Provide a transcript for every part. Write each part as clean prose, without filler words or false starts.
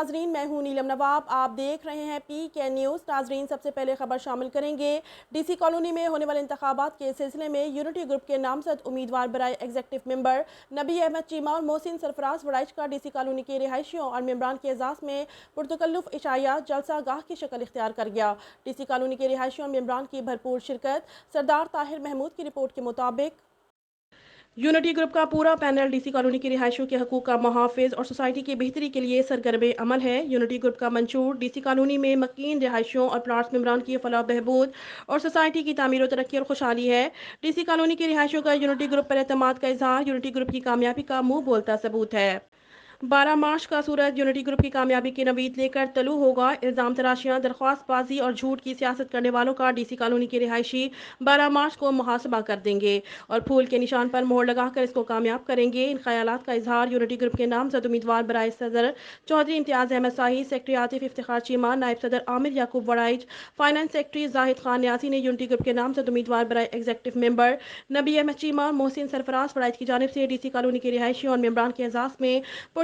ناظرین میں ہوں نیلم نواب، آپ دیکھ رہے ہیں پی کے نیوز۔ ناظرین سب سے پہلے خبر شامل کریں گے۔ ڈی سی کالونی میں ہونے والے انتخابات کے سلسلے میں یونٹی گروپ کے نامزد امیدوار برائے ایگزیکٹو ممبر نبی احمد چیمہ اور محسن سرفراز وڑائچ کا ڈی سی کالونی کے رہائشیوں اور ممبران کے اعزاز میں پرتکلف عشائیہ جلسہ گاہ کی شکل اختیار کر گیا۔ ڈی سی کالونی کے رہائشیوں اور ممبران کی بھرپور شرکت۔ سردار طاہر محمود کی رپورٹ کے مطابق یونٹی گروپ کا پورا پینل ڈی سی کالونی کی رہائشیوں کے حقوق کا محافظ اور سوسائٹی کی بہتری کے لیے سرگرم عمل ہے۔ یونٹی گروپ کا منشور ڈی سی کالونی میں مکین رہائشیوں اور پلاٹس ممبران کی فلاح و بہبود اور سوسائٹی کی تعمیر و ترقی اور خوشحالی ہے۔ ڈی سی کالونی کی رہائشیوں کا یونٹی گروپ پر اعتماد کا اظہار یونٹی گروپ کی کامیابی کا منہ بولتا ثبوت ہے۔ 12 مارچ کا سورج یونٹی گروپ کی کامیابی کی نوید لے کر طلوع ہوگا۔ الزام تراشیاں، درخواست بازی اور جھوٹ کی سیاست کرنے والوں کا ڈی سی کالونی کے رہائشی 12 مارچ کو محاسبہ کر دیں گے اور پھول کے نشان پر مہر لگا کر اس کو کامیاب کریں گے۔ ان خیالات کا اظہار یونٹی گروپ کے نامزد امیدوار برائے صدر چودھری امتیاز احمد شاہی، سیکرٹری عاطف افتخار چیمہ، نائب صدر عامر یعقوب وڑائچ، فائنانس سیکرٹری زاہد خان نیازی نے یونٹی گروپ کے نامزد امیدوار برائے ایگزیکٹو ممبر نبی احمد چیمہ اور محسن سرفراز وڑائچ کی جانب سے ڈی سی کالونی کے رہائشیوں اور ممبران کے اعزاز میں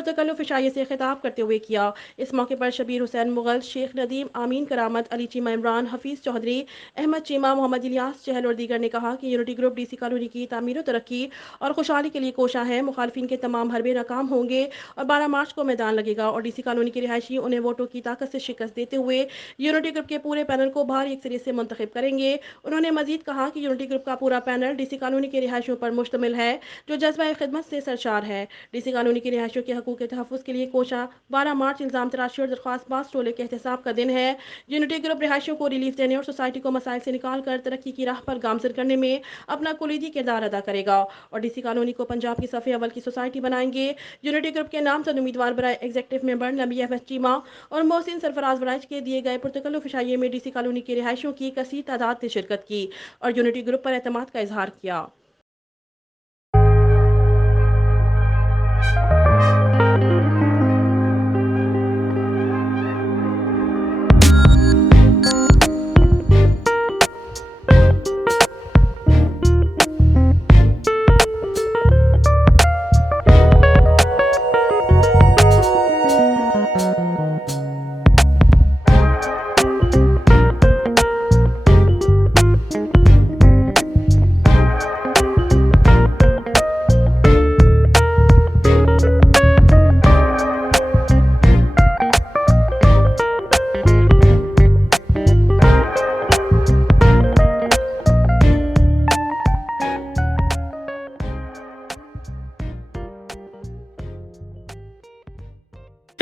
پرتکلف عشائیے سے خطاب کرتے ہوئے کیا۔ اس موقع پر شبیر حسین مغل، شیخ ندیم، آمین کرامت، علی چیمہ عمران، حفیظ چودھری، احمد چیمہ، محمد الیاس چہل اور دیگر نے کہا کہ یونٹی گروپ ڈی سی کالونی کی تعمیر و ترقی اور خوشحالی کے لیے کوشاں ہے۔ مخالفین کے تمام حربے ناکام ہوں گے اور 12 مارچ کو میدان لگے گا اور ڈی سی کالونی کے رہائشی انہیں ووٹوں کی طاقت سے شکست دیتے ہوئے یونٹی گروپ کے پورے پینل کو بھاری اکثریت سے منتخب کریں گے۔ انہوں نے مزید کہا کہ یونٹی گروپ کا پورا پینل ڈی سی کالونی کے رہائشیوں پر مشتمل ہے جو جذبہ خدمت سے سرشار ہے۔ ڈی سی کالونی کی رہائشیوں کے حقوق کے تحفظ کے لیے کوشاں۔ 12 مارچ الزام تراشی اور درخواست باز ٹولے کے احتساب کا دن ہے۔ یونٹی گروپ رہائشیوں کو ریلیف دینے اور سوسائٹی کو مسائل سے نکال کر ترقی کی راہ پر گامزن کرنے میں اپنا کلیدی کردار ادا کرے گا اور ڈی سی کالونی کو پنجاب کی صف اول کی سوسائٹی بنائیں گے۔ یونٹی گروپ کے نامزد امیدوار برائے ایگزیکٹو ممبر نبی احمد چیمہ اور محسن سرفراز وڑائچ کے دیے گئے پرتکلف عشائیے میں ڈی سی کالونی کے رہائشیوں کی کثیر تعداد نے شرکت کی اور یونٹی گروپ پر اعتماد کا اظہار کیا۔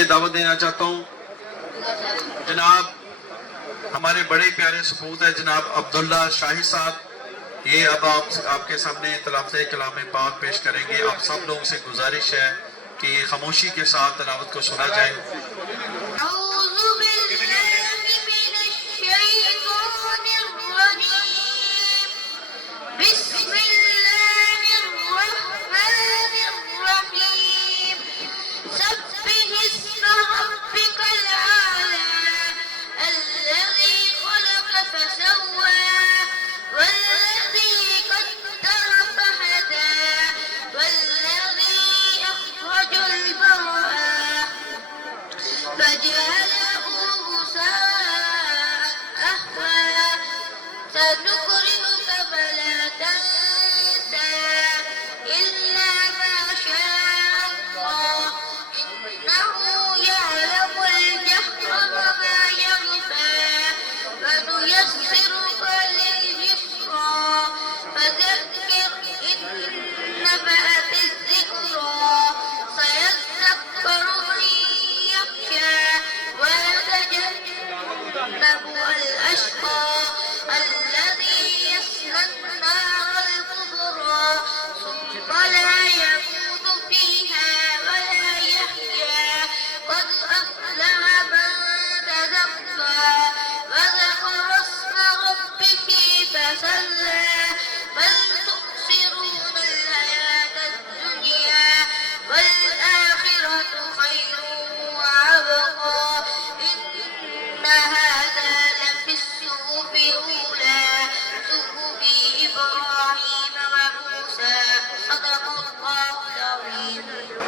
دعوت دینا چاہتا ہوں جناب ہمارے بڑے پیارے سپوت ہے جناب عبداللہ شاہی صاحب، یہ اب آپ کے سامنے تلاوت کلام پاک پیش کریں گے۔ آپ سب لوگوں سے گزارش ہے کہ خاموشی کے ساتھ تلاوت کو سنا جائے۔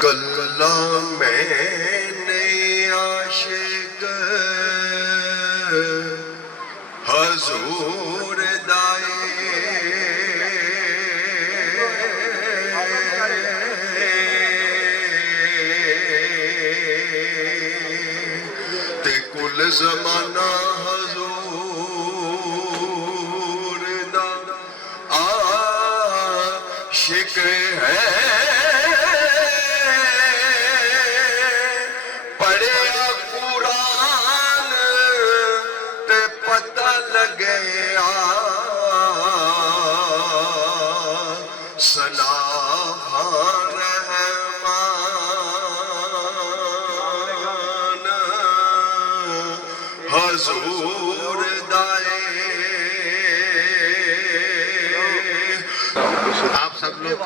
کل میں نے عاشق زمانہ حضور دا عاشق ہے پڑھیا قرآن تے پتہ لگیا سلام رحمان حضور دائے. آپ سب لوگ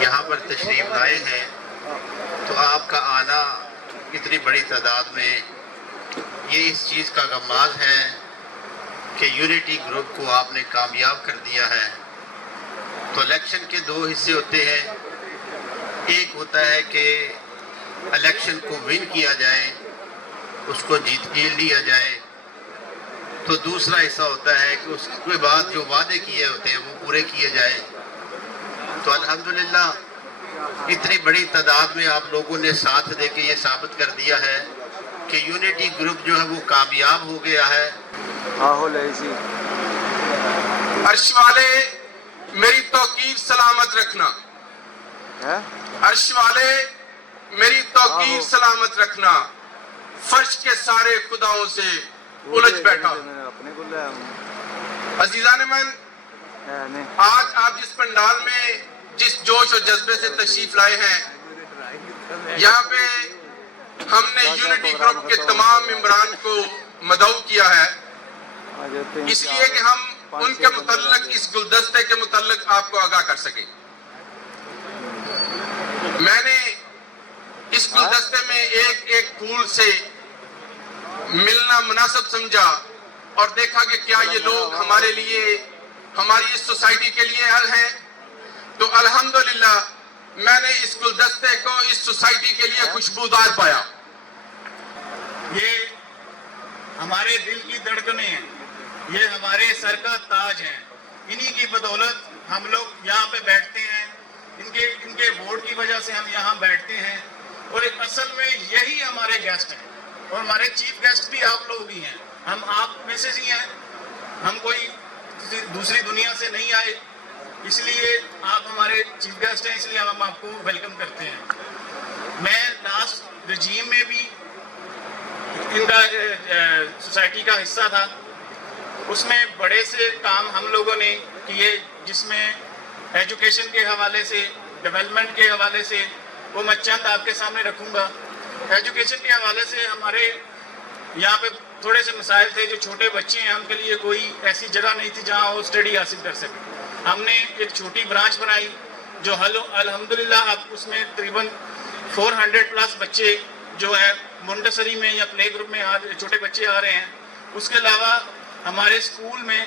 یہاں پر تشریف لائے ہیں تو آپ کا آنا اتنی بڑی تعداد میں یہ اس چیز کا غماز ہے کہ یونٹی گروپ کو آپ نے کامیاب کر دیا ہے. تو الیکشن کے دو حصے ہوتے ہیں. ایک ہوتا ہے کہ الیکشن کو ون کیا جائے, اس کو جیت کے لیا جائے. تو دوسرا حصہ ہوتا ہے کہ اس کے بعد جو وعدے کیے ہوتے ہیں وہ پورے کیے جائیں. تو الحمدللہ اتنی بڑی تعداد میں آپ لوگوں نے ساتھ دے کے یہ ثابت کر دیا ہے کہ یونٹی گروپ جو ہے وہ کامیاب ہو گیا ہے. عرش والے میری توقیر سلامت رکھنا, عرش والے میری توقیر سلامت رکھنا, فرش کے سارے خداؤں سے الجھ بیٹھا. عزیزان من, آج آپ جس پنڈال میں جس جوش اور جذبے سے تشریف لائے ہیں, یہاں پہ ہم نے یونٹی گروپ کے تمام ممبران کو مدعو کیا ہے, اس لیے کہ ہم ان کے متعلق اس گلدستے کے متعلق آپ کو آگاہ کر سکیں. میں نے اس گلدستے میں ایک ایک پھول سے ملنا مناسب سمجھا اور دیکھا کہ کیا یہ لوگ ہمارے لیے, ہماری اس سوسائٹی کے لیے حل ہیں. تو الحمدللہ میں نے اس گلدستے کو اس سوسائٹی کے لیے خوشبودار پایا. یہ ہمارے دل کی دھڑکنیں ہیں, یہ ہمارے سر کا تاج ہیں. انہی کی بدولت ہم لوگ یہاں پہ بیٹھتے ہیں, ان کے ووٹ کی وجہ سے ہم یہاں بیٹھتے ہیں. اور اصل میں یہی ہمارے گیسٹ ہیں, اور ہمارے چیف گیسٹ بھی آپ لوگ ہی ہیں. ہم آپ میں سے ہی ہیں, ہم کوئی دوسری دنیا سے نہیں آئے, اس لیے آپ ہمارے چیف گیسٹ ہیں, اس لیے ہم آپ کو ویلکم کرتے ہیں. میں لاسٹ رجیم میں بھی ان کا سوسائٹی کا حصہ تھا, اس میں بڑے سے کام ہم لوگوں نے کیے, جس میں ایجوکیشن کے حوالے سے, ڈیولپمنٹ کے حوالے سے, وہ میں چند آپ کے سامنے رکھوں گا. ایجوکیشن کے حوالے سے ہمارے یہاں پہ تھوڑے سے مسائل تھے. جو چھوٹے بچے ہیں ان کے لیے کوئی ایسی جگہ نہیں تھی جہاں وہ اسٹڈی حاصل کر سکیں. ہم نے ایک چھوٹی برانچ بنائی جو الحمدللہ اب اس میں تقریباً 400+ بچے جو ہے مونٹیسری میں یا پلے گروپ میں چھوٹے بچے آ رہے ہیں. اس کے علاوہ ہمارے اسکول میں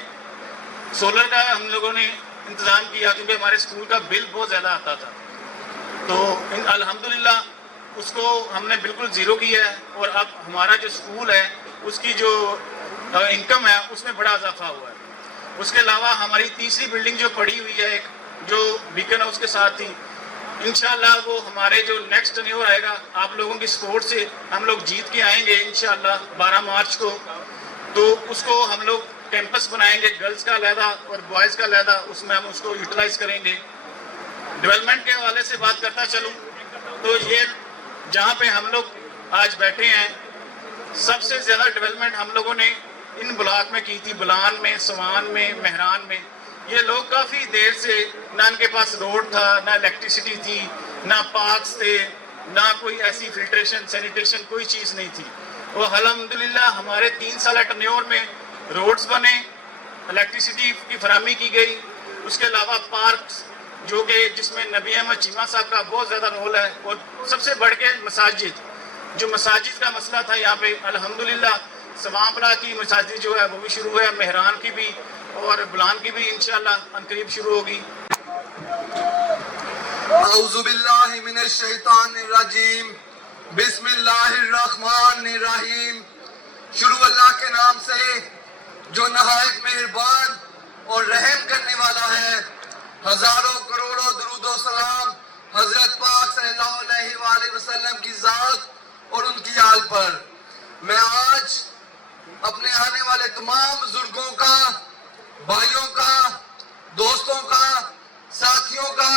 سولر کا ہم لوگوں نے انتظام کیا, کیونکہ ہمارے اسکول کا بل بہت زیادہ آتا تھا. تو الحمدللہ اس کو ہم نے بالکل زیرو کیا ہے, اور اب ہمارا جو اسکول ہے اس کی جو انکم ہے اس میں بڑا اضافہ ہوا ہے. اس کے علاوہ ہماری تیسری بلڈنگ جو پڑی ہوئی ہے, ایک جو بیکن ہاؤس کے ساتھ تھی, انشاءاللہ وہ ہمارے جو نیکسٹ ٹرنیور آئے گا آپ لوگوں کی سپورٹ سے ہم لوگ جیت کے آئیں گے انشاءاللہ 12 مارچ کو. تو اس کو ہم لوگ کیمپس بنائیں گے, گرلز کا علیحدہ اور بوائز کا علیحدہ, اس میں ہم اس کو یوٹیلائز کریں گے. ڈیولپمنٹ کے حوالے سے بات کرتا چلوں تو یہ جہاں پہ ہم لوگ آج بیٹھے ہیں, سب سے زیادہ ڈیولپمنٹ ہم لوگوں نے ان بلاک میں کی تھی, بلان میں, سوان میں, مہران میں. یہ لوگ کافی دیر سے, نہ ان کے پاس روڈ تھا, نہ الیکٹریسٹی تھی, نہ پارکس تھے, نہ کوئی ایسی فلٹریشن سینیٹیشن کوئی چیز نہیں تھی. وہ الحمدللہ ہمارے 3 سالہ ٹرنیور میں روڈز بنے, الیکٹریسٹی کی فراہمی کی گئی. اس کے علاوہ پارکس جو کہ جس میں نبی احمد چیمہ صاحب کا بہت زیادہ رول ہے, اور سب سے بڑھ کے مساجد, جو مساجد کا مسئلہ تھا یہاں پہ الحمدللہ سوام بلا کی مساجد جو ہے وہ بھی شروع ہے, مہران کی بھی اور بلان کی بھی انشاءاللہ عنقریب شروع ہوگی. اعوذ باللہ من الشیطان الرجیم, بسم اللہ الرحمن الرحیم. شروع اللہ کے نام سے جو نہایت مہربان اور رحم کرنے والا ہے. ہزاروں کروڑوں درود و سلام حضرت پاک صلی اللہ علیہ وآلہ وسلم کی ذات اور ان کی آل پر. میں آج اپنے آنے والے تمام بزرگوں کا، بھائیوں کا، دوستوں کا، ساتھیوں کا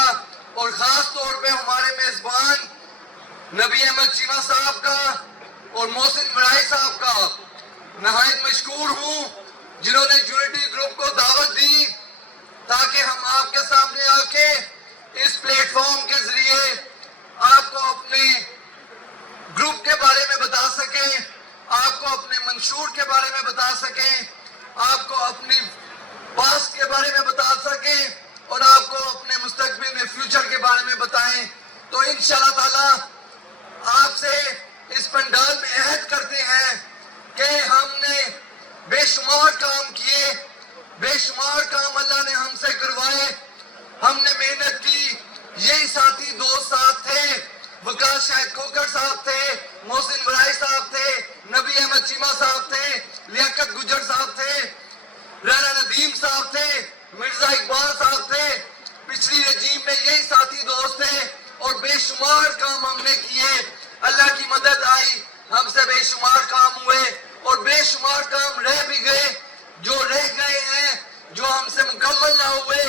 اور خاص طور پہ ہمارے میزبان نبی احمد چیمہ صاحب کا اور محسن برائی صاحب کا نہایت مشکور ہوں، جنہوں نے یونٹی گروپ کو دعوت دی تاکہ ہم آپ کے سامنے آ کے اس پلیٹ فارم کے ذریعے آپ کو اپنے گروپ کے بارے میں بتا سکیں، آپ کو اپنے منشور کے بارے میں بتا سکیں، آپ کو اپنی پاسٹ کے بارے میں بتا سکیں اور آپ کو اپنے مستقبل میں فیوچر کے بارے میں بتائیں۔ تو انشاءاللہ تعالی آپ سے اس پنڈال میں عہد کرتے ہیں کہ ہم نے بے شمار کام کیے، بے شمار کام اللہ نے ہم سے کروائے، ہم نے محنت کی، یہی ساتھی دوست ساتھ تھے، وکاس شاہد کھوکر صاحب تھے، محسن برائی صاحب تھے، نبی احمد چیمہ صاحب تھے، لیاقت گجر صاحب تھے، رانا ندیم صاحب تھے، مرزا اقبال صاحب تھے۔ پچھلی رجیم میں یہی ساتھی دوست تھے اور بے شمار کام ہم نے کیے، اللہ کی مدد آئی، ہم سے بے شمار کام ہوئے اور بے شمار کام رہ بھی گئے، جو رہ گئے ہیں، جو ہم سے مکمل نہ ہوئے،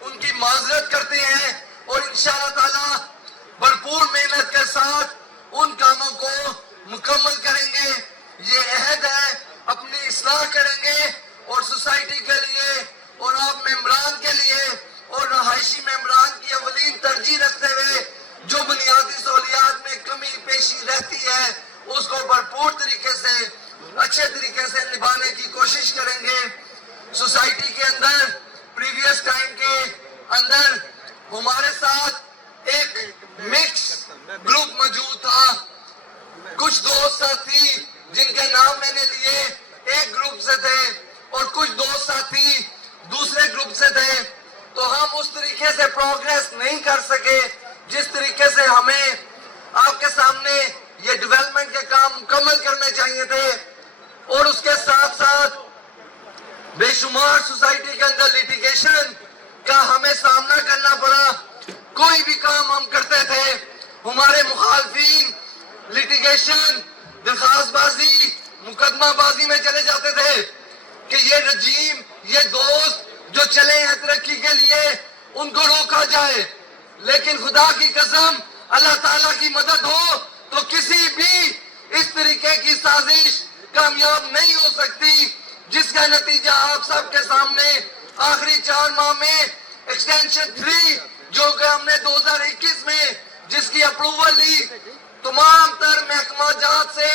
ان کی معذرت کرتے ہیں اور انشاءاللہ تعالی بھرپور محنت کے ساتھ ان کاموں کو مکمل کریں گے۔ یہ عہد ہے، اپنی اصلاح کریں گے اور سوسائٹی کے لیے اور آپ ممبران کے لیے اور رہائشی ممبران کی اولین ترجیح رکھتے ہوئے جو بنیادی سہولیات میں کمی پیشی رہتی ہے اس کو بھرپور طریقے سے، اچھے طریقے سے نبھانے کی کوشش کریں گے۔ سوسائٹی کے اندر پریویس ٹائم کے اندر ہمارے ساتھ ایک مکس گروپ موجود تھا، کچھ دوست ساتھی جن کے نام میں نے لیے ایک گروپ سے تھے اور کچھ دوست ساتھی دوسرے گروپ سے تھے، تو ہم اس طریقے سے پروگریس نہیں کر سکے جس طریقے سے ہمیں آپ کے سامنے یہ ڈیولپمنٹ کے کام مکمل کرنے چاہیے تھے۔ اور اس کے ساتھ ساتھ بے شمار سوسائٹی کے اندر لیٹیگیشن کا ہمیں سامنا کرنا پڑا، کوئی بھی کام ہم کرتے تھے ہمارے مخالفین لیٹیگیشن، درخواست بازی، مقدمہ بازی میں چلے جاتے تھے کہ یہ رجیم، یہ دوست جو چلے ہیں ترقی کے لیے ان کو روکا جائے، لیکن خدا کی قسم اللہ تعالیٰ کی مدد ہو تو کسی بھی اس طریقے کی سازش کامیاب نہیں ہو سکتی، جس کا نتیجہ آپ سب کے سامنے آخری 4 ماہ میں ایکسٹینشن 3 جو کہ ہم نے 2021 میں جس کی اپروول لی، تمام تر محکمہ جات سے،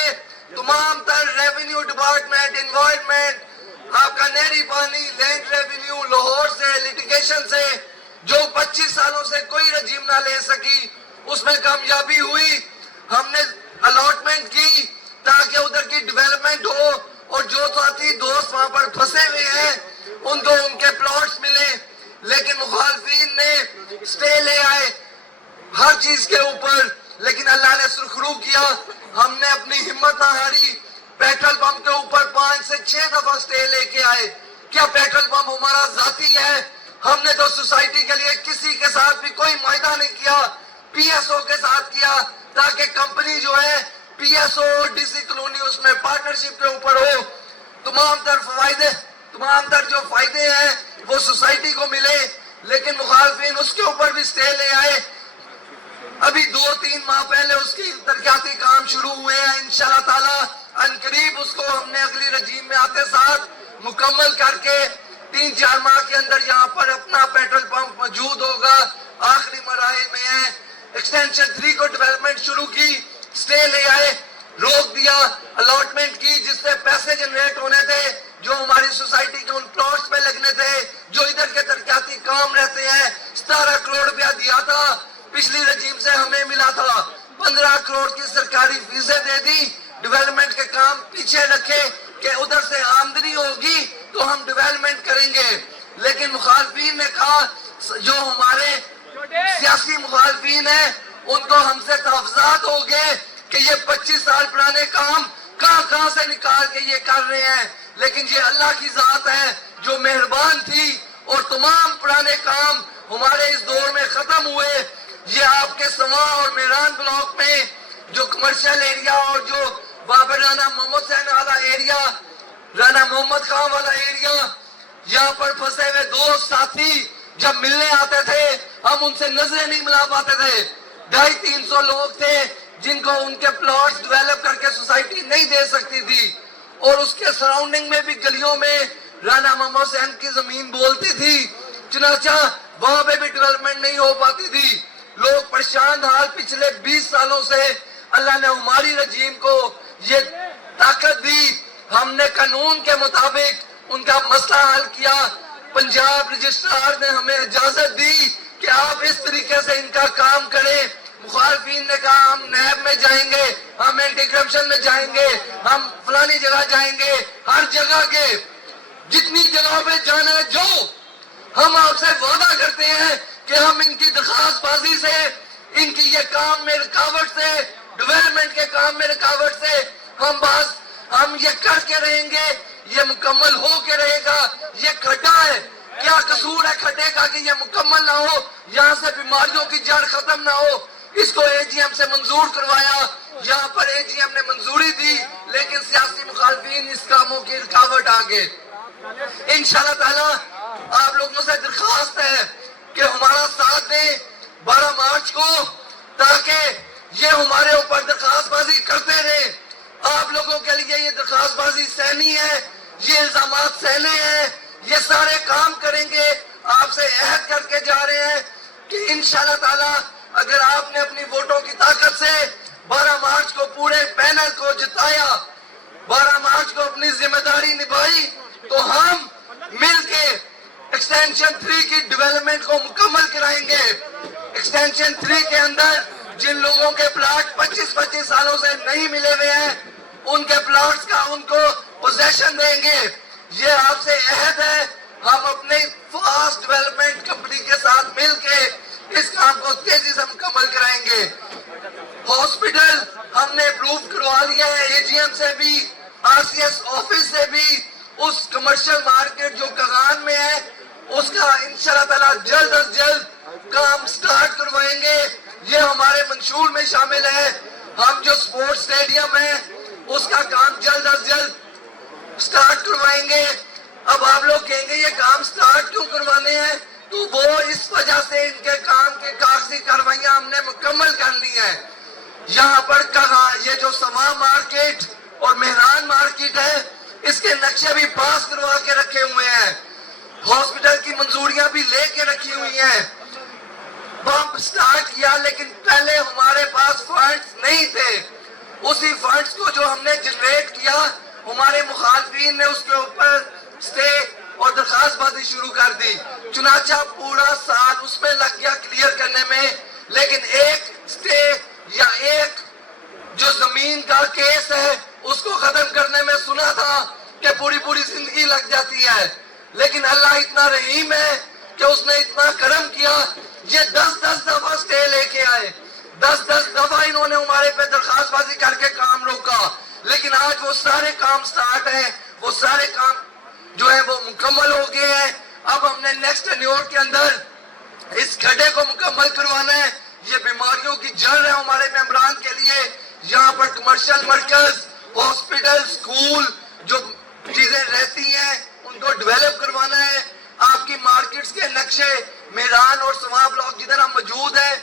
تمام تر ریونیو ڈپارٹمنٹ، انوائرمنٹ، آپ کا نہری پانی، لینڈ ریونیو، لاہور سے، لیٹیگیشن سے، جو 25 سالوں سے کوئی رجیم نہ لے سکی، اس میں کامیابی ہوئی۔ ہم نے الاٹمنٹ کی تاکہ ادھر کی ڈیولپمنٹ ہو اور جو ساتھی دوست وہاں پر پھنسے ہوئے ہیں ان کو ان کے پلاٹس ملے، لیکن مخالفین نے سٹے لے آئے ہر چیز کے اوپر، لیکن اللہ نے سرخرو کیا، ہم نے اپنی ہمت نہ ہاری، پیٹرول پمپ کے اوپر 5 سے 6 دفعہ سٹے لے کے آئے۔ کیا پیٹرول پمپ ہمارا ذاتی ہے؟ ہم نے تو سوسائٹی کے لیے کسی کے ساتھ بھی کوئی معاہدہ نہیں کیا، پی ایس او کے ساتھ کیا تاکہ کمپنی جو ہے P S O D C colony اس میں پارٹنرشپ کے اوپر ہو، تمام تر جو فائدے ہیں وہ سوسائٹی کو ملے، لیکن مخالفین اس کے اوپر بھی سٹے لے آئے۔ ابھی 2-3 ماہ پہلے اس کی ترقیاتی کام شروع ہوئے ہیں، انشاءاللہ تعالی عنقریب اس کو ہم نے اگلی رجیم میں آتے ساتھ مکمل کر کے 3-4 ماہ کے اندر یہاں پر اپنا پیٹرول پمپ موجود ہوگا، آخری مراحل میں ہے۔ ایکسٹینشن 3 کو ڈیولپمنٹ شروع کی، سٹے لے آئے، روک دیا، الاٹمنٹ کی جس سے پیسے جنریٹ ہونے تھے جو ہماری سوسائٹی کے ان پلاٹس پہ لگنے تھے، جو ادھر کے ترقیاتی کام رہتے ہیں۔ 17 کروڑ روپیہ دیا تھا، پچھلی رجیم سے ہمیں ملا تھا، 15 کروڑ کی سرکاری فیسیں دے دی، ڈیولپمنٹ کے کام پیچھے رکھے کہ ادھر سے آمدنی ہوگی تو ہم ڈیولپمنٹ کریں گے، لیکن مخالفین نے کہا، جو ہمارے سیاسی مخالفین ہیں ان کو ہم سے تحفظات ہو گئے کہ یہ 25 سال پرانے کام کہاں سے نکال کے یہ کر رہے ہیں، لیکن یہ اللہ کی ذات ہے جو مہربان تھی اور تمام پرانے کام ہمارے اس دور میں ختم ہوئے۔ یہ آپ کے سما اور میران بلاک میں جو کمرشل ایریا اور جو वहाँ पर राना मोहम्मद हुसैन वाला एरिया, राना मोहम्मद खान वाला एरिया, यहाँ पर फंसे हुए दोस्त साथी जब मिलने आते थे हम उनसे नजरें नहीं मिला पाते थे। 250-300 लोग थे जिनको उनके प्लॉट्स डेवलप करके सोसाइटी नहीं दे सकती थी, और उसके सराउंडिंग में भी गलियों में राना मोहम्मद हुसैन की जमीन बोलती थी, चुनाचा वहां पे भी डेवलपमेंट नहीं हो पाती थी। लोग परेशान हाल पिछले 20 सालों से। अल्लाह ने हमारी रजीम को ये ताकत दी, हमने कानून के मुताबिक उनका मसला हल किया। पंजाब रजिस्ट्रार ने हमें इजाजत दी कि आप इस तरीके से इनका काम करें। मुखालफीन ने कहा हम नैब में जाएंगे, हम एंटी करप्शन में जाएंगे, हम फलानी जगह जाएंगे। हर जगह के जितनी जगहों पे जाना है, जो हम आपसे वादा करते हैं कि हम इनकी दरख्वास्तबाजी से, इनकी ये काम में रुकावट से, डेवलपमेंट के काम में रुकावट से हम ये करके रहेंगे, ये मुकम्मल हो के रहेगा। ये खड्डा है, क्या कसूर है खड्डे का कि ये मुकम्मल ना हो, यहाँ से बीमारियों की जड़ खत्म ना हो। इसको एजीएम से मंजूर करवाया, यहाँ पर एजीएम ने मंजूरी दी, लेकिन सियासी मुखालफीन इस कामों की रुकावट आ गए। इंशाअल्लाह ताला आप लोगों से दरख्वास्त है कि हमारा साथ दें 12 मार्च को, ताकि ये हमारे ऊपर दरख्वास्तबाजी करते रहे। आप लोगों के लिए ये दरख्वास्तबाजी सहनी है, ये इल्जामात सहने हैं, ये सारे काम करेंगे। आपसे अहद करके जा रहे हैं कि इंशाअल्लाह ताला अगर आपने अपनी वोटों की ताकत से 12 मार्च को पूरे पैनल को जिताया, 12 मार्च को अपनी जिम्मेदारी निभाई, तो हम मिलके एक्सटेंशन 3 की डेवलपमेंट को मुकम्मल कराएंगे। एक्सटेंशन 3 के अंदर जिन लोगों के प्लाट 25-25 सालों से नहीं मिले हुए हैं, उनके प्लाट्स का उनको पोजेशन देंगे। ये आपसे अहद है। हम अपने फास्ट डेवलपमेंट कंपनी के साथ मिलके इस काम को तेजी से मुकम्मल कराएंगे। हॉस्पिटल हमने अप्रूव करवा लिया है एजीएम से भी, आरसीएस ऑफिस से भी। उस कमर्शियल मार्केट जो कगान में है उसका इंशाअल्लाह ताला जल्द अज जल्द काम स्टार्ट करवाएंगे। ये हमारे मंशूर में शामिल है। हम जो स्पोर्ट्स स्टेडियम है उसका काम जल्द अज जल्द स्टार्ट करवाएंगे। अब आप लोग कहेंगे ये काम स्टार्ट क्यों करवाने हैं, तो वो इस वजह से इनके काम के कागजी कार्रवाइयां हमने मुकम्मल कर ली हैं। यहाँ पर कहा ये जो सवा मार्केट और मेहरान मार्केट है, इसके नक्शे भी पास करवा के रखे हुए हैं। हॉस्पिटल की मंजूरियां भी लेके रखी हुई हैं। पंप स्टार्ट किया, लेकिन पहले हमारे पास फंड्स नहीं थे। उसी फंड्स को जो हमने जनरेट किया, हमारे मुखालफीन ने उसके ऊपर स्टे और दरखास्तबाजी शुरू कर दी। चुनाचा पूरा साल उसमें लग गया क्लियर करने में, लेकिन एक स्टे या एक जो जमीन का केस है उसको खत्म करने में सुना था कि पूरी जिंदगी लग जाती है। लेकिन अल्लाह इतना रहीम है कि उसने इतना करम किया, ये 10-10 दफा स्टे लेके आए। 10-10 दफा इन्होंने हमारे पे दरखास्तबाजी करके काम रोका, लेकिन आज वो सारे काम स्टार्ट हैं, वो सारे काम जो है वो मुकम्मल हो गए हैं। अब हमने नेक्स्ट टेन्योर के अंदर इस खड्डे को मुकम्मल करवाना है। ये बीमारियों की जड़ है हमारे मेंबरान के लिए। यहाँ पर कमर्शियल मरकज, हॉस्पिटल, स्कूल जो चीजें रहती हैं उनको डेवलप करवाना है। आपकी मार्केट्स के नक्शे मेहरान और सवा ब्लॉक जिधर हम मौजूद हैं,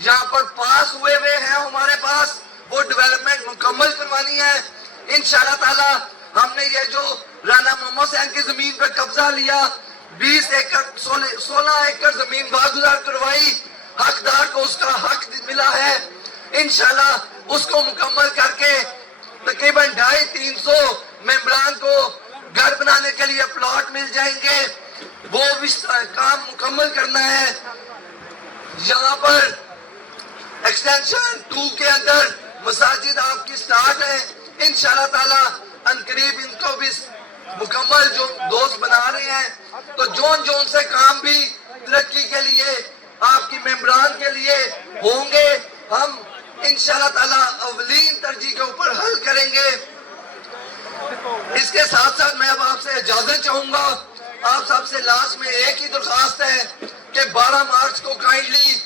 यहाँ पर पास हुए हैं हमारे पास, वो डेवलपमेंट मुकम्मल करवानी है। इंशाअल्लाह ताला हमने ये जो राना मोहम्मद हुसैन की जमीन पर कब्जा लिया, 20 एकड़ 16 एकड़ जमीन वागुजार करवाई, हकदार को उसका हक मिला है। इंशाअल्लाह उसको मुकम्मल करके तकरीबन 250-300 मेंबरान को घर बनाने के लिए प्लॉट मिल जाएंगे। वो भी काम मुकम्मल करना है। यहाँ पर एक्सटेंशन 2 के अंदर मसाजिद आपकी स्टार्ट है। इंशाअल्लाह ताला अनकरीब इनको भी मुकम्मल जो दोस्त बना रहे हैं, तो जोन से काम भी तरक्की के लिए आपकी मेंबरान के लिए होंगे। हम इंशाअल्लाह ताला अवलीन तरजीह के ऊपर हल करेंगे। इसके साथ साथ मैं अब आपसे इजाजत चाहूंगा। आप सबसे लास्ट में एक ही दरखास्त है कि 12 मार्च को काइंडली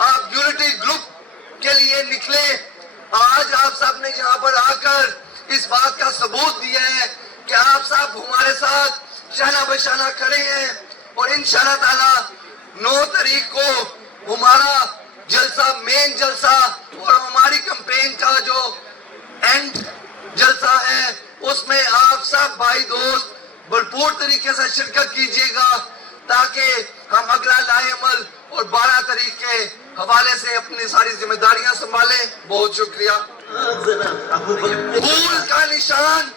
आप यूनिटी ग्रुप के लिए निकले। آج آپ سب نے یہاں پر آ کر اس بات کا ثبوت دیا ہے کہ آپ سب ہمارے ساتھ شانہ بشانہ کھڑے ہیں، اور انشاءاللہ تعالی 9 تاریخ کو ہمارا جلسہ، مین جلسہ اور ہماری کمپین کا جو اینڈ جلسہ ہے، اس میں آپ سب بھائی دوست بھرپور طریقے سے شرکت کیجیے گا تاکہ ہم اگلا لائحہ عمل اور 12 تاریخ کے حوالے سے اپنی ساری ذمہ داریاں سنبھالیں۔ بہت شکریہ۔ پھول کا نشان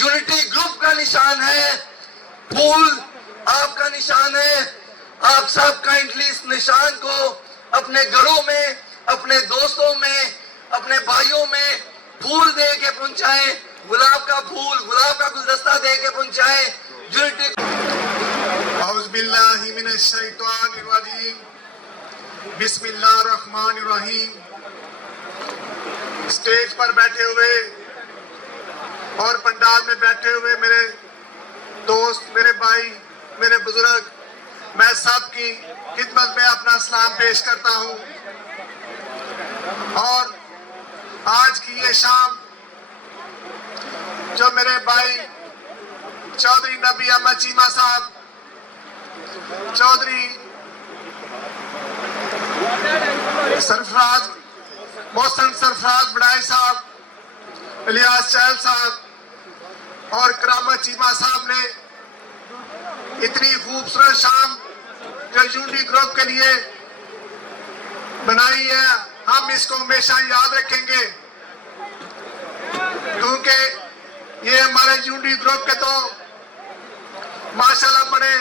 یونٹی گروپ کا نشان ہے، پھول آپ کا نشان ہے۔ آپ سب کائنڈلی اس نشان کو اپنے گھروں میں، اپنے دوستوں میں، اپنے بھائیوں میں پھول دے کے پہنچائیں، گلاب کا پھول، گلاب کا گلدستہ دے کے پہنچائیں۔ یونٹی اعوذ باللہ من الشیطان الرجیم، بسم اللہ الرحمن الرحیم۔ اسٹیج پر بیٹھے ہوئے اور پنڈال میں بیٹھے ہوئے میرے دوست، میرے بھائی، میرے بزرگ، میں سب کی خدمت میں اپنا سلام پیش کرتا ہوں۔ اور آج کی یہ شام جو میرے بھائی چودھری نبی احمد چیمہ صاحب، چودھری سرفراز محسن سرفراز بڑائی صاحب، الیاس چہل صاحب اور کرامت چیمہ صاحب نے اتنی خوبصورت شام جو یونٹی گروپ کے لیے بنائی ہے، ہم اس کو ہمیشہ یاد رکھیں گے، کیونکہ یہ ہمارے یونٹی گروپ کے تو ماشاءاللہ بڑے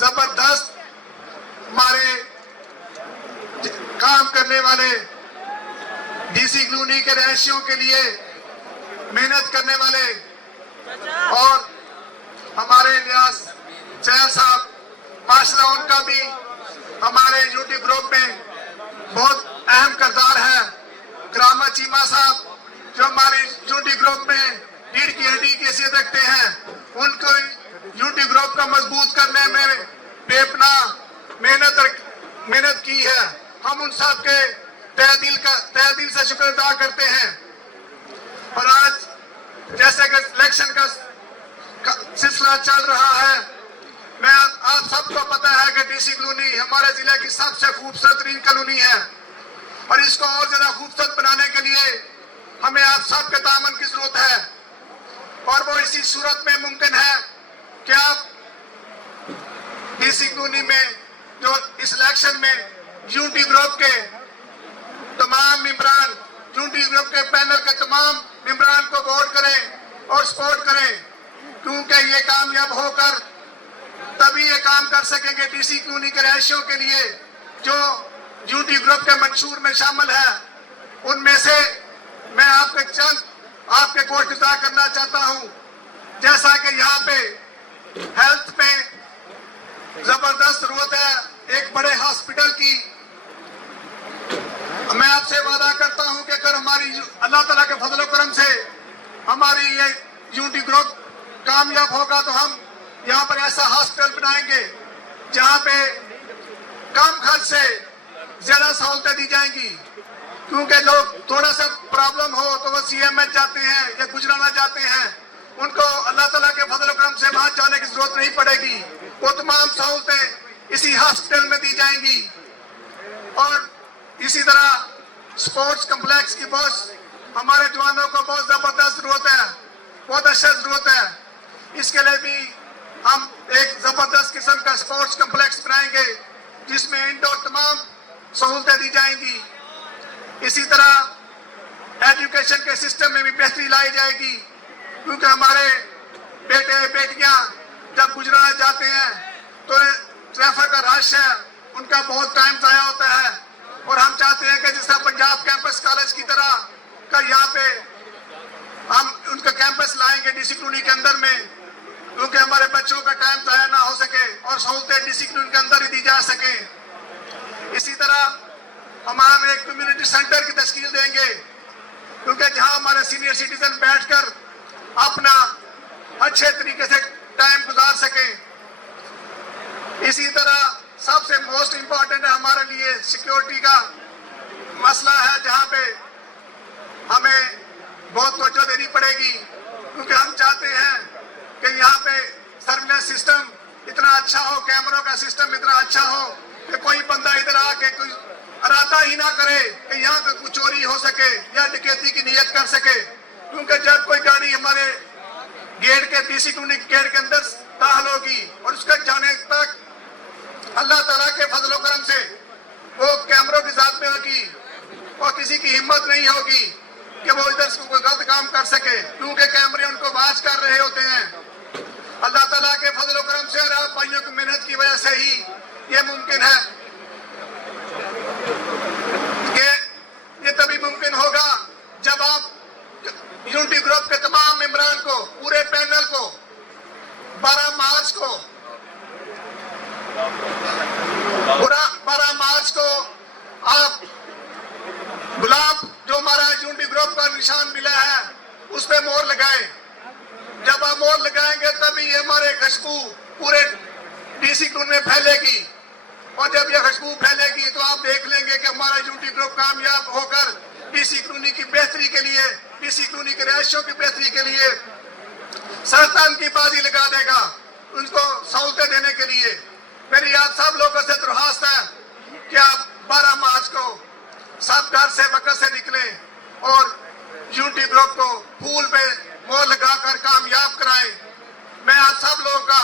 زبردست ہمارے کام کرنے والے، ڈی سی کلونی کے رہائشیوں کے لیے محنت کرنے والے، اور ہمارے الیاس چہل صاحب ماشاءاللہ ان کا بھی ہمارے یونٹی گروپ میں بہت اہم کردار ہے۔ کرامت چیمہ صاحب جو ہمارے یونٹی گروپ میں ریڑھ کی ہڈی کی حیثیت رکھتے ہیں، ان کو یونٹی گروپ کا مضبوط کرنے میں بے پناہ محنت کی ہے۔ ہم ان سب کے تہ دل سے شکر ادا کرتے ہیں۔ اور آج جیسے کہ الیکشن کا سلسلہ چل رہا ہے، میں آپ سب کو پتہ ہے کہ ڈی سی کلونی ہمارے ضلع کی سب سے خوبصورت ترین کالونی ہے، اور اس کو اور زیادہ خوبصورت بنانے کے لیے ہمیں آپ سب کے تعاون کی ضرورت ہے، اور وہ اسی صورت میں ممکن ہے کہ آپ ڈی سی کلونی میں جو اس الیکشن میں یونٹی گروپ کے تمام ممبران، یونٹی گروپ کے پینل کے تمام ممبران کو ووٹ کریں اور سپورٹ کریں، کیونکہ یہ کامیاب ہو کر تبھی یہ کام کر سکیں گے ڈی سی کلونی کے رہائشیوں کے لیے جو یونٹی گروپ کے منشور میں شامل ہے۔ ان میں سے میں آپ کے چند آپ کے کوٹ گزار کرنا چاہتا ہوں، جیسا کہ یہاں پہ ہیلتھ پہ زبردست ضرورت ہے ایک بڑے ہاسپٹل کی۔ میں آپ سے وعدہ کرتا ہوں کہ اگر ہماری اللہ تعالیٰ کے فضل و کرم سے ہماری یہ یونٹی گروپ کامیاب ہوگا تو ہم یہاں پر ایسا ہاسپٹل بنائیں گے جہاں پہ کم خرچ سے زیادہ سہولتیں دی جائیں گی، کیونکہ لوگ تھوڑا سا پرابلم ہو تو وہ سی ایم ایچ جاتے ہیں یا گجرانہ جاتے ہیں، ان کو اللہ تعالیٰ کے فضل و کرم سے وہاں جانے کی ضرورت نہیں پڑے گی، وہ تمام سہولتیں اسی ہاسپٹل میں دی جائیں گی۔ اور اسی طرح سپورٹس کمپلیکس کی بہت ہمارے جوانوں کو بہت زبردست ضرورت ہے، بہت اچھا ضرورت ہے، اس کے لیے بھی ہم ایک زبردست قسم کا سپورٹس کمپلیکس بنائیں گے جس میں انڈور تمام سہولتیں دی جائیں گی۔ اسی طرح ایجوکیشن کے سسٹم میں بھی بہتری لائی جائے گی، کیونکہ ہمارے بیٹے بیٹیاں جب گجرانہ جاتے ہیں تو ٹریفک کا رش ہے، ان کا بہت ٹائم ضائع ہوتا ہے، اور ہم چاہتے ہیں کہ جس طرح پنجاب کیمپس کالج کی طرح کا یہاں پہ ہم ان کا کیمپس لائیں گے ڈی سی کلونی کے اندر میں، کیونکہ ہمارے بچوں کا ٹائم ضائع نہ ہو سکے اور سہولتیں ڈی سی کلونی کے اندر ہی دی جا سکیں۔ اسی طرح ہم ایک کمیونٹی سینٹر کی تشکیل دیں گے، کیونکہ جہاں ہمارے سینئر سٹیزن بیٹھ کر اپنا اچھے طریقے سے ٹائم گزار سکیں۔ اسی طرح سب سے موسٹ امپورٹنٹ ہے ہمارے لیے سیکیورٹی کا مسئلہ ہے، جہاں پہ हमें बहुत तवज्जो देनी पड़ेगी, क्योंकि हम चाहते हैं कि यहाँ पे सर्विलेंस सिस्टम इतना अच्छा हो, कैमरों का सिस्टम इतना अच्छा हो कि कोई बंदा इधर आके कोई अरादा ही ना करे कि यहाँ पे कुछ चोरी हो सके या डकैती की नियत कर सके। क्योंकि जब कोई गाड़ी हमारे गेट के डीसी कॉलोनी गेट के अंदर दाखिल होगी और उसके जाने तक अल्लाह ताला के फजल करम से वो कैमरों की जात में होगी और किसी की हिम्मत नहीं होगी कि वो इधर से कोई गलत काम कर सके, क्योंकि कैमरे उनको वाच कर रहे होते हैं। अल्लाह ताला के फजल करम से और आप भाइयों की मेहनत की वजह से ही ये मुमकिन है कि ये तभी मुमकिन होगा जब आप यूनिटी ग्रुप के तमाम मेंबरान को, पूरे पैनल को 12 मार्च को 12 मार्च को आप गुलाब जो हमारा यूनिटी ग्रुप का निशान मिला है उस पे मोहर लगाएं। जब आप मोहर लगाएंगे तभी ये हमारे खुशबू पूरे डीसी कॉलोनी में फैलेगी, और जब ये खुशबू फैलेगी तो आप देख लेंगे कि हमारा यूनिटी ग्रुप कामयाब होकर डीसी कॉलोनी की बेहतरी के लिए, डीसी कॉलोनी के रहायशियों की बेहतरी के लिए सरतान की बाजी लगा देगा, उनको सहूलतें देने के लिए। मेरी आप सब लोगों से दरख्वास्त है कि आप 12 मार्च को सब घर से वक्त से निकलें और यूनिटी ग्रुप को फूल पे मोहर लगाकर कामयाब कराएं। मैं आप सब लोगों का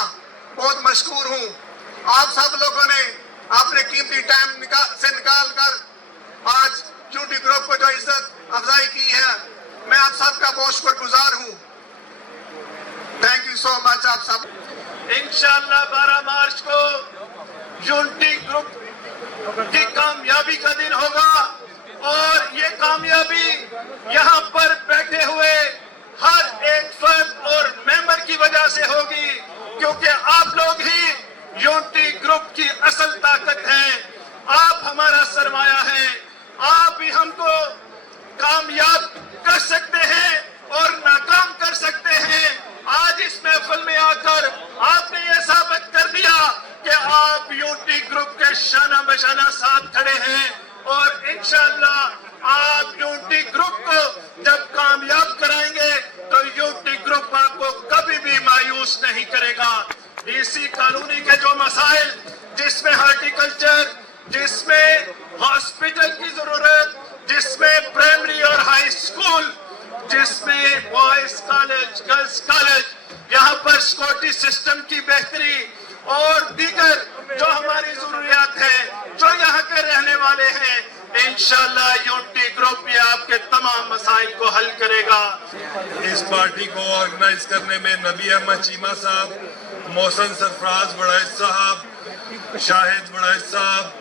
बहुत मशकूर हूँ। आप सब लोगों ने अपने कीमती टाइम निकाल कर आज यूनिटी ग्रुप को जो इज्जत अफजाई की है, मैं आप सबका बहुत शुक्रगुजार हूँ। थैंक यू सो मच आप सब। इंशाअल्लाह 12 मार्च को यूनिटी ग्रुप की कामयाबी का दिन होगा, और ये कामयाबी यहाँ पर बैठे हुए हर एक फर्द और मेंबर की वजह से होगी, क्योंकि आप लोग ही यूनिटी ग्रुप की असल ताकत हैं। आप हमारा सरमाया हैं, आप ही हमको कामयाब कर सकते हैं और नाकाम कर सकते हैं। आज इस महफिल में आकर आपने ये साबित कर दिया कि आप यूनिटी ग्रुप के शाना बशाना साथ खड़े हैं, और इंशाअल्लाह आप यूनिटी ग्रुप को जब कामयाब कराएंगे तो यूनिटी ग्रुप आपको कभी भी मायूस नहीं करेगा। डीसी कॉलोनी के जो मसाइल, जिसमें हॉर्टिकल्चर, जिसमें हॉस्पिटल की जरूरत, जिसमें प्राइमरी और हाई स्कूल, जिसमें बॉयज कॉलेज, गर्ल्स कॉलेज, यहाँ पर सिक्योरिटी सिस्टम की बेहतरी और दीगर जो हमारी जरूरियात है, जो यहाँ के रहने वाले हैं, इंशाअल्लाह यूनिटी ग्रुप भी आपके तमाम मसाइल को हल करेगा। इस पार्टी को ऑर्गेनाइज करने में नबी अहमद चीमा साहब, मोहसिन सरफराज बड़ाइश साहब, शाहिद बड़ाइश साहब,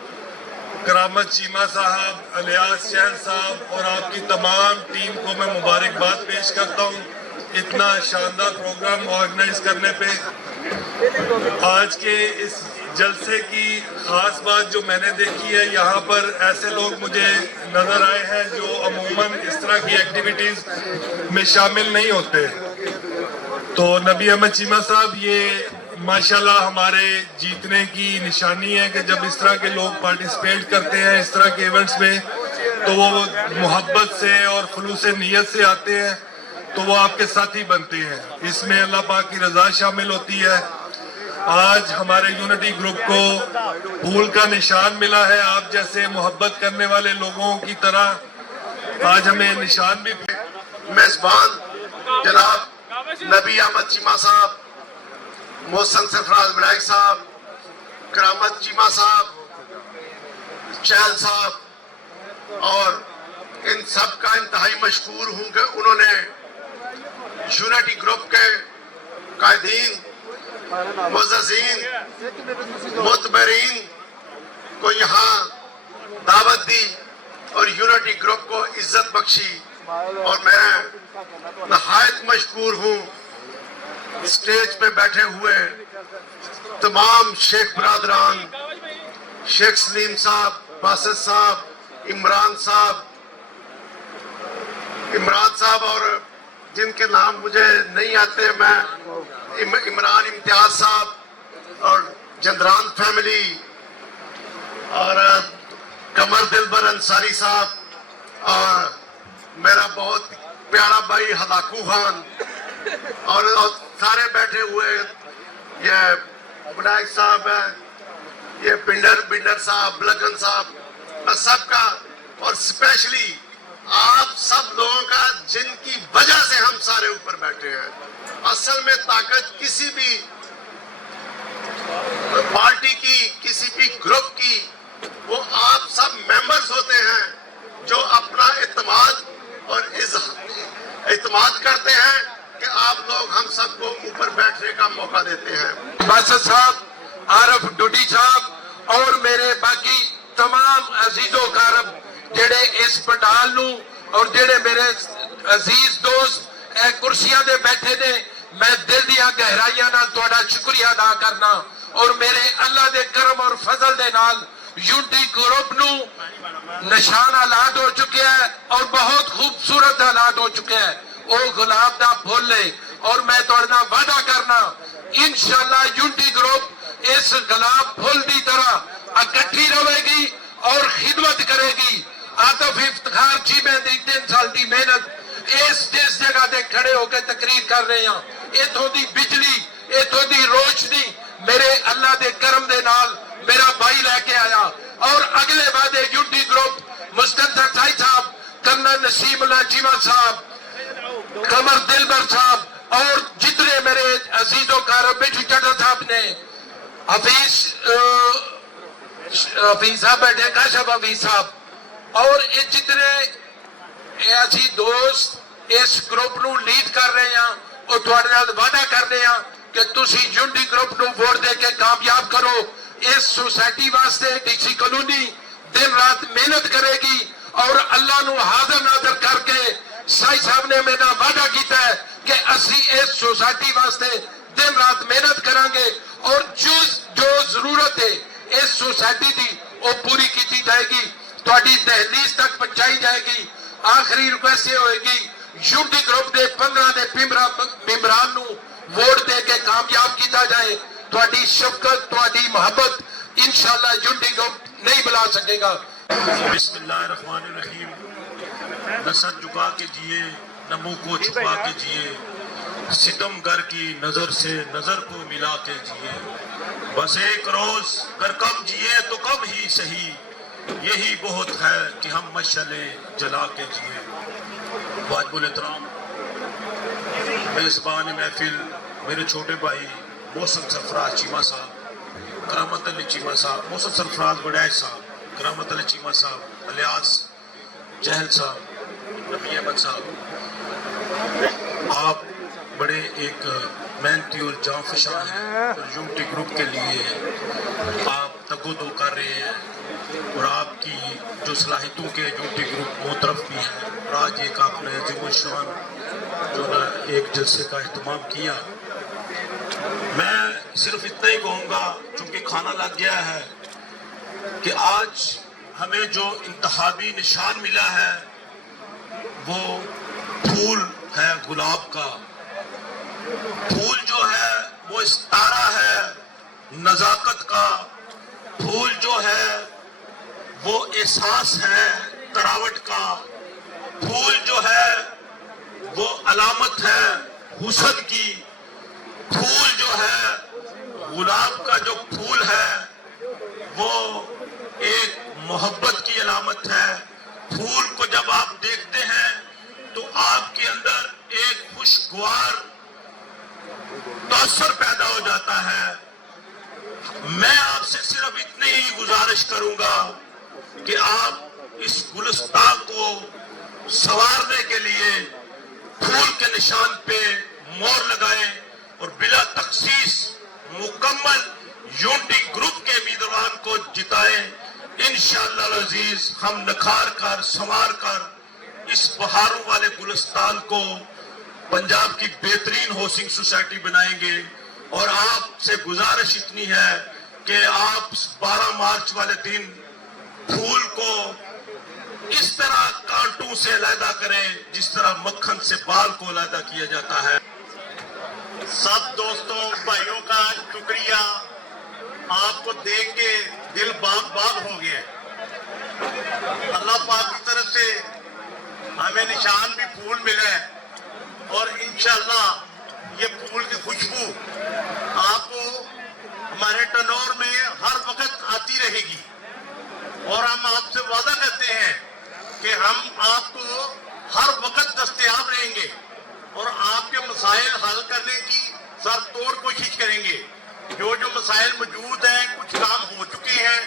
करामत चीमा साहब, अलियास शहर साहब और आपकी तमाम टीम को मैं मुबारकबाद पेश करता हूँ इतना शानदार प्रोग्राम ऑर्गेनाइज करने पे। आज के इस जलसे की खास बात जो मैंने देखी है, यहाँ पर ऐसे लोग मुझे नज़र आए हैं जो अमूमन इस तरह की एक्टिविटीज़ में शामिल नहीं होते। तो नबी अहमद चीमा साहब, ये माशाल्लाह हमारे जीतने की निशानी है कि जब इस तरह के लोग पार्टिसिपेट करते हैं इस तरह के इवेंट्स में, तो वो मोहब्बत से और खुलूस नीयत से आते हैं, तो वो आपके साथी बनते हैं। इसमें अल्लाह पाक की रज़ा शामिल होती है। आज हमारे यूनिटी ग्रुप को फूल का निशान मिला है, आप जैसे मोहब्बत करने वाले लोगों की तरह आज हमें निशान भी। मेजबान जनाब नबी अहमद चीमा साहब, मोहसिन सरफराज बड़ाइश साहब, करामत चीमा साहब, चहल साहब, और इन सब का इंतहाई मशकूर हूँ कि उन्होंने यूनिटी ग्रुप के कायदीन, मुअज़्ज़िज़ीन, मुतबरीन को यहाँ दावत दी और यूनिटी ग्रुप को इज्जत बख्शी, और मैं नहायत मशकूर हूँ स्टेज पे बैठे हुए तमाम शेख बरादरान, शेख सलीम साहब, बासित साहब, इमरान साहब और जिनके नाम मुझे नहीं आते, मैं इमरान इम्तियाज साहब और जंदरान फैमिली और कमर दिलबर अंसारी साहब और मेरा बहुत प्यारा भाई हलाकू खान और सारे बैठे हुए ये विनायक साहब हैं, ये बिंडर साहब, लगन साहब, मैं सबका और स्पेशली आप सब लोगों का जिनकी वजह से हम सारे ऊपर बैठे हैं। असल में ताकत किसी भी पार्टी की, किसी भी ग्रुप की, वो आप सब मेंबर्स होते हैं जो अपना इत्मीनान और इत्मीनान करते हैं कि आप लोग हम सबको ऊपर बैठने का मौका देते हैं। बादशाह साहब, आरफ डुडी साहब और मेरे बाकी तमाम अजीजों कारब जेड़े इस पंडाल नू और जेड़े मेरे अजीज दोस्त ए कुर्सियां दे बैठे ने, मैं दिल दिया गहराइयां नाल तुहाडा शुक्रिया अदा करना और मेरे अल्लाह दे करम और फजल दे नाल यूनिटी ग्रुप नू निशान आलाट हो चुके हैं और बहुत खूबसूरत आलाट हो चुके हैं। वो गुलाब दा फुल है और मैं तुहाडे नाल वादा करना इंशाअल्लाह यूनिटी ग्रुप इस गुलाब फुल दी तरह इकट्ठी रहेगी और खिदमत करेगी। आतिफ इफ्तिखार जी मैं 3 साल की मेहनत जिस जगह ते खड़े होकर तकरीर कर रहे हैं, इथों दी बिजली, इथों दी रोशनी मेरे अल्लाह दे करम दे नाल मेरा भाई लेके आया और अगले वादे यूनिटी ग्रुप मुस्तफा साई साहब, कर्नल नसीमुल्लाह चीमा साहब, कमर दिलबर साहब और जितने मेरे अजीजों कारब बिजू चड्ढा साहब ने, हफीज साहब बैठे, काशफ हफीज साहब और ये जितने ऐसी दोस्त इस ग्रुप नू लीड कर रहे हैं और तुहाडे नाल वादा कर रहे हैं कि तुसी यूनिटी ग्रुप नू वोट दे के कामयाब करो। इस सोसाइटी वास्ते डीसी कॉलोनी दिन रात मेहनत करेगी और अल्लाह नू हाजिर नाजर करके साई साहब ने मेरा वादा किया है कि असी इस सोसाइटी वास्ते दिन रात मेहनत करांगे और जो जरूरत है इस सोसाइटी की वो पूरी की जाएगी, तुहाडी दहलीज तक पहुंचाई जाएगी। आखिरी रिक्वेस्ट ये होगी यूनिटी ग्रुप के 15 दे मेंबरान नू वोट दे के कामयाब किया जाए। तुहाडी शफकत, तुहाडी मोहब्बत इंशाअल्लाह यूनिटी ग्रुप नहीं बुला सकेगा। बिस्मिल्लाहिर्रहमानिर्रहीम। न सर झुका के जिए, न मुंह को छुपा के जिए, सितमगर की नजर से नजर को मिला के जिए। बस एक रोज कर कम जिए तो कम ही सही, यही बहुत है कि हम मशले जला के जिए। वाजिबुल एहतराम मेज़बान महफिल मेरे छोटे भाई मोहसिन सरफराज चीमा साहब, करामत अली चीमा साहब, मोहसिन सरफराज बड़ैच साहब, करामत अली चीमा साहब, अलियास चहल साहब, नबी अहमद साहब, आप बड़े एक मेहनती और जांफशा हैं और यूनिटी ग्रुप के लिए आप तगोदो कर रहे हैं और आपकी जो सलाहियतों के यूनिटी ग्रुप मोतरफ भी हैं और आज एक आपने अज़ीमुश्शान जो ना एक जलसे का अहतमाम किया। मैं सिर्फ इतना ही कहूँगा चूँकि खाना लग गया है कि आज हमें जो इंतखाबी निशान मिला है वो फूल है गुलाब का। फूल जो है वो इस्तारा है नजाकत का, फूल जो है वो एहसास है तरावट का, फूल जो है वो अलामत है हुस्न की, फूल जो है गुलाब का जो फूल है वो एक मोहब्बत की अलामत है। फूल को जब आप देखते हैं तो आपके अंदर एक खुशगवार तअस्सुर पैदा हो जाता है। मैं आपसे सिर्फ इतनी ही गुजारिश करूंगा कि आप इस गुलिस्तान को संवारने के लिए फूल के निशान पे मोहर लगाएं और बिला तखसीस मुकम्मल यूनिटी ग्रुप के उम्मीदवार को जिताएं। इंशाअल्लाह अजीज हम निखार कर संवार कर इस बहारों वाले गुलिस्तान को पंजाब की बेहतरीन हाउसिंग सोसाइटी बनाएंगे। और आपसे गुजारिश इतनी है कि आप 12 मार्च वाले दिन फूल को इस तरह कांटों से अलहदा करें जिस तरह मक्खन से बाल को अलहदा किया जाता है। सब दोस्तों भाइयों का शुक्रिया, आपको देख के दिल बाग बाग हो गया। अल्लाह पाक की तरफ से हमें निशान भी फूल मिले हैं और इंशाल्लाह ये फूल की खुशबू आपको हमारे टनौर में हर वक्त आती रहेगी और हम आपसे वादा करते हैं कि हम आपको हर वक्त दस्तयाब रहेंगे और आपके मसाइल हल करने की सर तोड़ कोशिश करेंगे। जो मसाइल मौजूद हैं, कुछ काम हो चुके हैं,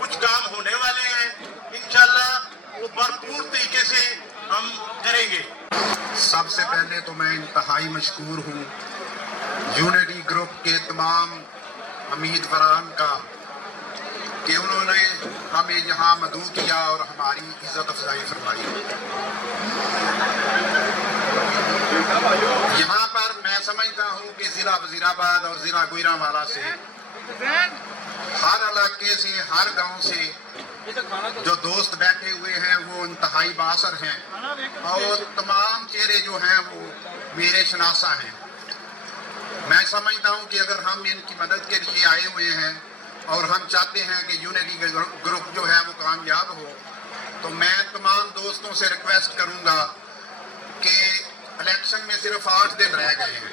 कुछ काम होने वाले हैं, इंशाल्लाह वो भरपूर तरीके से हम करेंगे। सबसे पहले तो मैं इंतहाई मशकूर हूँ यूनिटी ग्रुप के तमाम उम्मीदवारान का कि उन्होंने हमें यहाँ मदऊ किया और हमारी इज्जत अफजाई फरमाई। यहाँ पर मैं समझता हूँ कि ज़िला वज़ीराबाद और ज़िला गुजरांवाला से हर इलाके से, हर गांव से जो दोस्त बैठे हुए हैं वो इंतहाई बासर हैं और तमाम चेहरे जो हैं वो मेरे शनासा हैं। मैं समझता हूँ कि अगर हम इनकी मदद के लिए आए हुए हैं और हम चाहते हैं कि यूनिटी ग्रुप जो है वो कामयाब हो, तो मैं तमाम दोस्तों से रिक्वेस्ट करूँगा कि इलेक्शन में सिर्फ 8 दिन रह गए हैं।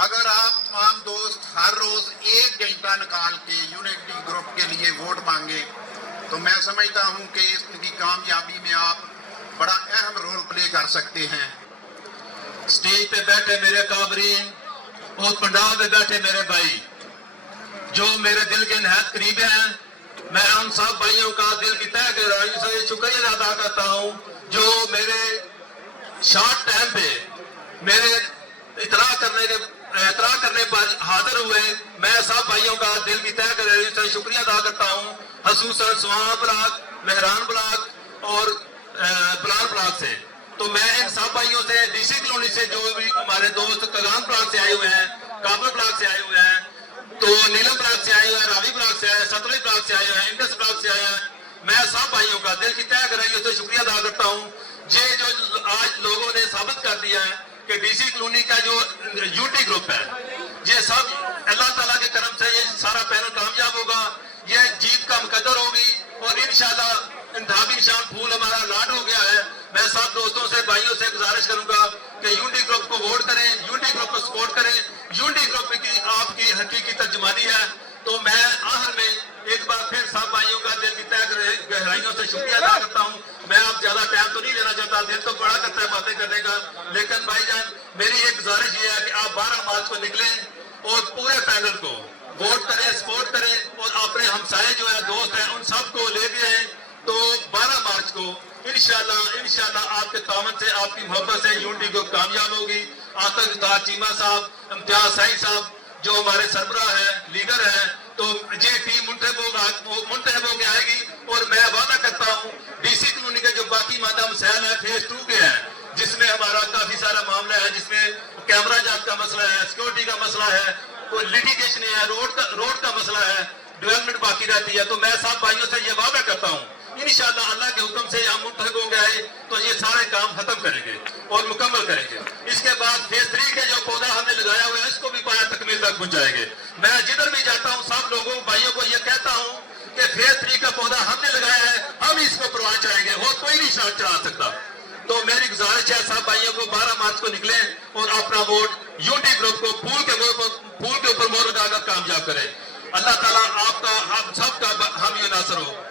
अगर आप तमाम दोस्त हर रोज 1 घंटा निकाल के यूनिटी ग्रुप के लिए वोट मांगे तो मैं समझता हूं कि इसकी कामयाबी में आप बड़ा अहम रोल प्ले कर सकते हैं। स्टेज पे बैठे मेरे काबरीन और पंडाल में बैठे मेरे भाई जो मेरे दिल के नहायत करीब हैं, मैं उन सब भाइयों का दिल की तह गहराई से शुक्रिया अदा करता हूं जो मेरे शॉर्ट टाइम पे मेरे इतला करने पर हाजिर हुए। मैं सब भाइयों का दिल की तह गहराई से शुक्रिया अदा करता हूँ, खसूसन स्वां ब्लॉक, मेहरान ब्लॉक और बलान ब्लॉक से। तो मैं इन सब भाइयों से डीसी कॉलोनी से जो भी हमारे दोस्त कगान ब्लॉक से आए हुए हैं, काबुल ब्लॉक से आए हुए हैं, तो नीलम ब्लॉक से आए हुए हैं, रावी ब्लॉक से आए हैं, सतलुज ब्लॉक से आए हैं, इंडस ब्लॉक से आए हैं, मैं सब भाइयों का दिल की तह गहराई से शुक्रिया अदा करता हूँ। ये जो आज लोगों ने साबित कर दिया है कि डीसी कॉलोनी का जो यूनिटी ग्रुप है, ये सब अल्लाह ताला के करम से ये सारा पैनल कामयाब होगा, ये जीत का मुकद्दर होगी और इंशाल्लाह इंतखाबी निशान फूल हमारा अलॉट हो गया है। मैं सब दोस्तों से, भाइयों से गुजारिश करूंगा कि यूनिटी ग्रुप को वोट करें, यूनिटी ग्रुप को सपोर्ट करें। यूनिटी ग्रुप की आपकी हकीकी तर्जुमानी है। तो मैं आखिर में एक बार फिर सब भाइयों का दिल की तह गहराइयों से शुक्रिया अदा करता हूँ। मैं अब ज्यादा टाइम तो नहीं लेना चाहता, दिल तो बड़ा करता है बातें करने का, लेकिन भाईजान मेरी एक गुजारिश ये है कि आप 12 मार्च को निकलें और पूरे पैनल को वोट करें, सपोर्ट करें और अपने हमसाये जो है, दोस्त हैं, उन सबको ले के आए। तो 12 मार्च को इंशाल्लाह आपके तामन से, आपकी मोहब्बत से यूनिटी ग्रुप कामयाब होगी। आतंक उस्ताद चीमा साहब, इम्तियाज साई साहब जो हमारे सरबराह है, लीडर है, तो ये टीम मुंतखब होकर आएगी और मैं वादा करता हूँ डीसी कॉलोनी के जो बाकी मादा मसाइल है फेज 2 के हैं, जिसमें हमारा काफी सारा मामला है, जिसमें कैमरा जांच का मसला है, सिक्योरिटी का मसला है, कोई लिटिगेशन है, रोड का मसला है, डेवलपमेंट बाकी रहती है। तो मैं सब भाइयों से ये वादा करता हूँ इंशाल्लाह अल्लाह के हुक्म से हम मुंतखब हो गए तो ये सारे काम खत्म करेंगे और मुकम्मल करेंगे। इसके बाद फेज 3 के जो पौधा हमने लगाया हुआ है इसको भी पाया तकमील तक पहुंचाएंगे। मैं जिधर भी जाता हूँ सब लोगों भाइयों को ये कहता हूँ कि फेज 3 का पौधा हमने लगाया है, हम इसको परवान चढ़ाएंगे और कोई नहीं शान चढ़ा सकता। तो मेरी गुजारिश है सब भाइयों को 12 मार्च को निकले और अपना वोट यूनिटी ग्रुप को फूल के ऊपर मोहर लगाकर कामयाब करें। अल्लाह ताला आपका, हम सबका हम ये नासर हो।